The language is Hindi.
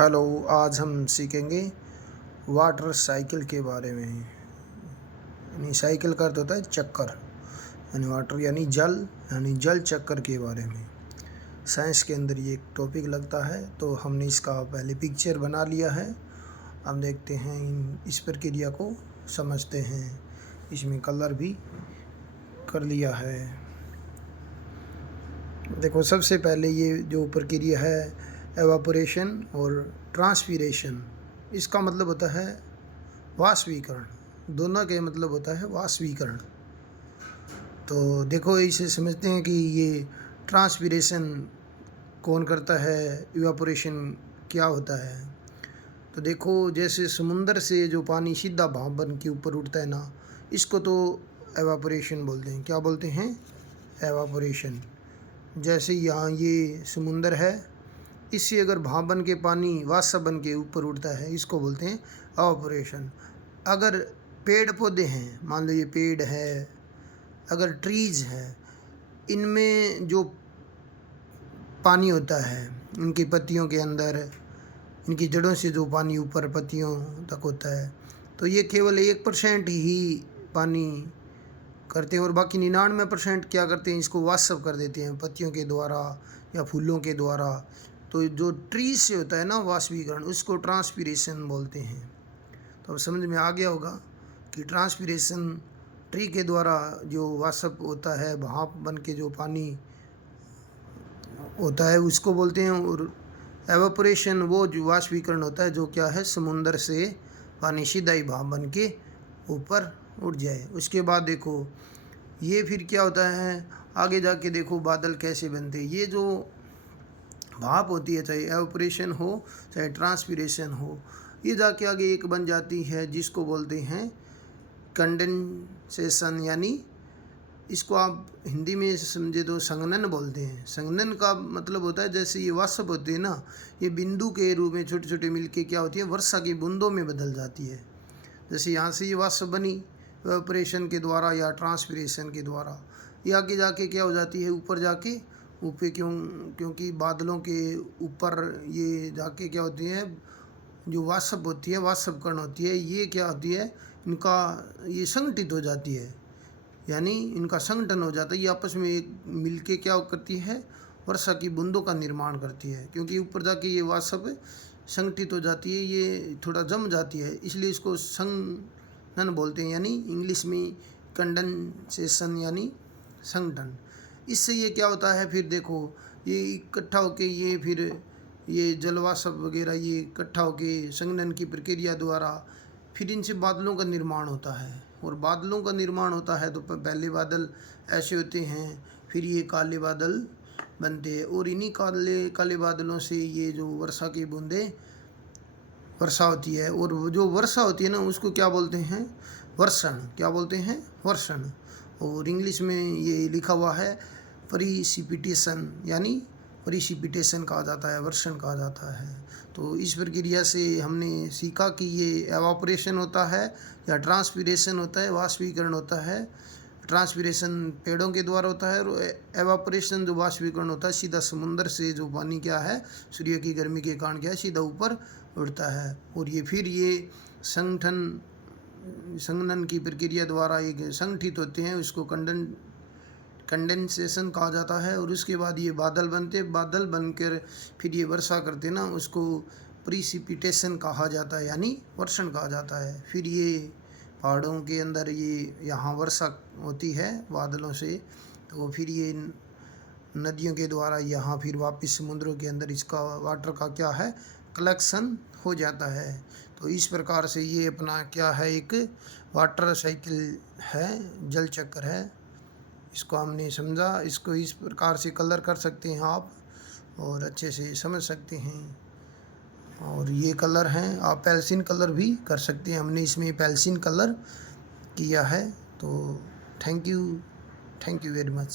हेलो, आज हम सीखेंगे वाटर साइकिल के बारे में। यानी साइकिल का अर्थ होता है चक्कर, यानी वाटर यानी जल चक्कर के बारे में। साइंस के अंदर ये एक टॉपिक लगता है, तो हमने इसका पहले पिक्चर बना लिया है। अब देखते हैं इस प्रक्रिया को समझते हैं। इसमें कलर भी कर लिया है। देखो, सबसे पहले ये जो प्रक्रिया है एवापोरेशन और ट्रांसपीरेशन, इसका मतलब होता है वाष्पीकरण। दोनों के मतलब होता है वाष्पीकरण। तो देखो, इसे समझते हैं कि ये ट्रांसपीरेशन कौन करता है, इवापोरेशन क्या होता है। तो देखो, जैसे समुंदर से जो पानी सीधा भाप बन के ऊपर उठता है ना, इसको तो एवापोरेशन बोलते हैं। क्या बोलते हैं? एवापोरेशन। जैसे यहाँ ये समुंदर है, इससे अगर भाप बन के पानी वाष्प बन के ऊपर उठता है, इसको बोलते हैं एवापोरेशन। अगर पेड़ पौधे हैं, मान लो ये पेड़ है, अगर ट्रीज़ है, इनमें जो पानी होता है इनकी पत्तियों के अंदर, इनकी जड़ों से जो पानी ऊपर पत्तियों तक होता है, तो ये केवल 1% ही पानी करते हैं और बाकी 99% क्या करते हैं, इसको वाष्प कर देते हैं पत्तियों के द्वारा या फूलों के द्वारा। तो जो ट्री से होता है ना वाष्पीकरण, उसको ट्रांसपीरेशन बोलते हैं। तो अब समझ में आ गया होगा कि ट्रांसपीरेशन ट्री के द्वारा जो वाष्प होता है, भाप बन के जो पानी होता है, उसको बोलते हैं। और एवापोरेशन वो जो वाष्पीकरण होता है, जो क्या है, समुंदर से पानी सीधा ही भाप बन के ऊपर उठ जाए। उसके बाद देखो ये फिर क्या होता है, आगे जाके देखो बादल कैसे बनते हैं। ये जो भाप होती है, चाहे एवापोरेशन हो चाहे ट्रांसपीरेशन हो, ये जाके आगे एक बन जाती है जिसको बोलते हैं कंडेंसेशन। यानी इसको आप हिंदी में समझे तो संघनन बोलते हैं। संघनन का मतलब होता है, जैसे ये वाष्प होते हैं ना, ये बिंदु के रूप में छोटे छोटे मिलके क्या होती है, वर्षा की बूंदों में बदल जाती है। जैसे यहाँ से ये वाष्प बनी एवापोरेशन के द्वारा या ट्रांसपीरेशन के द्वारा, ये आगे जाके क्या हो जाती है, ऊपर जाके ऊपर क्योंकि बादलों के ऊपर ये जाके क्या होती है, जो वाष्प होती है, वाष्प कण होती है, ये क्या होती है, इनका ये संगठित हो जाती है। यानी इनका संगठन हो जाता है, ये आपस में एक मिलके क्या करती है, वर्षा की बूंदों का निर्माण करती है। क्योंकि ऊपर जाके ये वाष्प संगठित हो जाती है, ये थोड़ा जम जाती है, इसलिए इसको संघनन बोलते हैं। यानी इंग्लिश में कंडेंसेशन यानी संगठन। इससे ये क्या होता है, फिर देखो ये इकट्ठा होके ये फिर ये जलवाष्प वगैरह ये इकट्ठा होके संघनन की प्रक्रिया द्वारा फिर इनसे बादलों का निर्माण होता है। और बादलों का निर्माण होता है तो पहले बादल ऐसे होते हैं, फिर ये काले बादल बनते हैं, और इन्हीं काले काले बादलों से ये जो वर्षा की बूंदें वर्षा होती है। और जो वर्षा होती है ना, उसको क्या बोलते हैं, वर्षण। क्या बोलते हैं? वर्षण। और इंग्लिश में ये लिखा हुआ है प्रीसिपिटेशन, यानी प्रीसिपिटेशन कहा जाता है, वर्षण कहा जाता है। तो इस प्रक्रिया से हमने सीखा कि ये एवापोरेशन होता है या ट्रांसपीरेशन होता है, वाष्पीकरण होता है। ट्रांसपीरेशन पेड़ों के द्वारा होता है, और एवापोरेशन जो वाष्पीकरण होता है, सीधा समुंदर से जो पानी क्या है, सूर्य की गर्मी के कारण क्या है, सीधा ऊपर उड़ता है। और ये फिर ये संघनन की प्रक्रिया द्वारा एक संगठित होते हैं, उसको कंडेंसेशन कहा जाता है। और उसके बाद ये बादल बनते, बादल बनकर फिर ये वर्षा करते ना, उसको प्रीसिपिटेशन कहा जाता है, यानी वर्षण कहा जाता है। फिर ये पहाड़ों के अंदर ये यहाँ वर्षा होती है बादलों से, तो फिर ये नदियों के द्वारा यहाँ फिर वापस समुद्रों के अंदर इसका वाटर का क्या है, कलेक्शन हो जाता है। तो इस प्रकार से ये अपना क्या है, एक वाटर साइकिल है, जल चक्र है। इसको हमने समझा, इसको इस प्रकार से कलर कर सकते हैं आप और अच्छे से समझ सकते हैं। और ये कलर हैं, आप पेंसिल कलर भी कर सकते हैं। हमने इसमें पेंसिल कलर किया है। तो थैंक यू वेरी मच।